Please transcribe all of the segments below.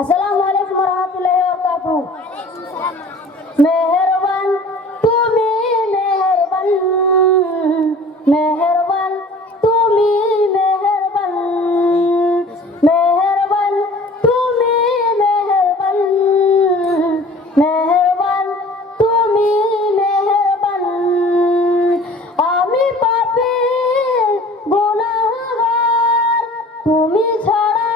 আসসালামু আলাইকুম ওয়া রাহমাতুল্লাহি ওয়া বারাকাতুহু। মেহেরবান তুমি মেহেরবান, মেহেরবান তুমি মেহেরবান, মেহেরবান তুমি মেহেরবান, মেহেরবান তুমি মেহেরবান। আমি পাপী গুনাহগার, তুমি ছাড়া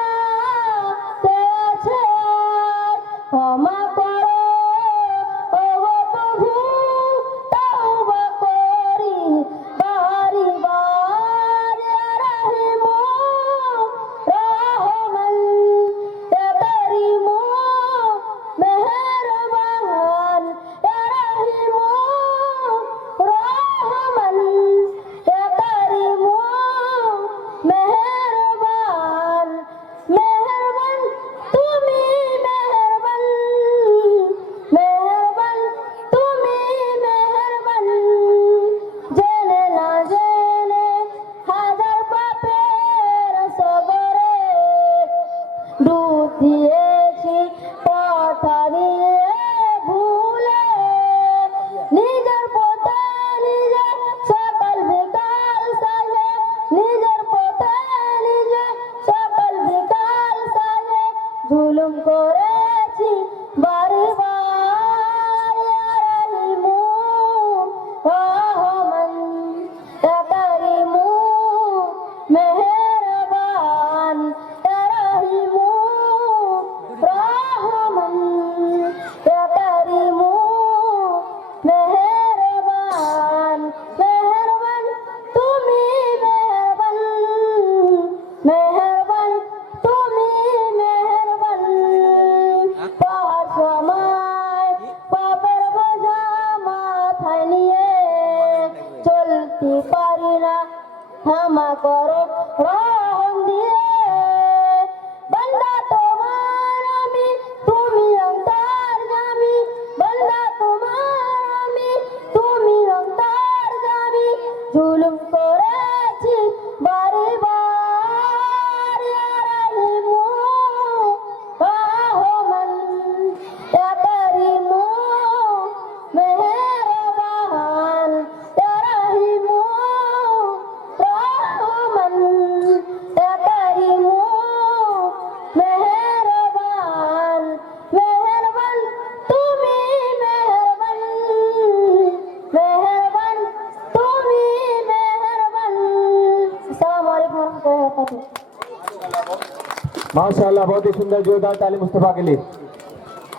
কে আছে আর? ক্ষমা করো ওগো প্রভু, তওবা করি বারি বার। ইয়া রাহিমু রহমান, ইয়া কারিমু মেহেরবান, ইয়া রাহিমু রহমান, ইয়া কারিমু মেহেরবান। মেহেরবান তুমি মেহেরবান, মেহেরবান তুমি মেহেরবান। জেনে না জেনে হাজার পাপের সাগরে ডুব দিয়েছি, পথ হারিয়ে ভুলে। নিজের পথে নিজে সকাল বিকাল সাজে, নিজের পথে নিজে সকাল বিকাল সাজে জুলুম করেছি বারে বার। ইয়া রাহিমু রহমান, ইয়া কারিমু মেহেরবান, ইয়া রাহিমু রহমান, ইয়া কারিমু মেহেরবান। মেহেরবান তুমি মেহেরবান, মেহেরবান তুমি মেহেরবান। পাহাড় সময় পাপের বোঝা মাথায় নিয়ে চলতে পারি না, ক্ষমা করো রহম দিয়ে। বান্দা তোমার আমি, তুমি অন্তর্যামী, বান্দা তোমার আমি, তুমি অন্তর্যামী। জুলুম করেছি বারে বার। ইয়া রাহিমু রহমান, ইয়া কারিমু মেহেরবান, ইয়া রাহিমু রহমান, ইয়া কারিমু মেহেরবান। মেহেরবান তুমি মেহেরবান, মেহেরবান তুমি মেহেরবান। আসসালামু আলাইকুম ওয়া রাহমাতুল্লাহি ওয়া বারাকাতুহু। माशाअल्लाह, बहुत ही सुंदर जोरदार ताली मुस्तफा के लिए।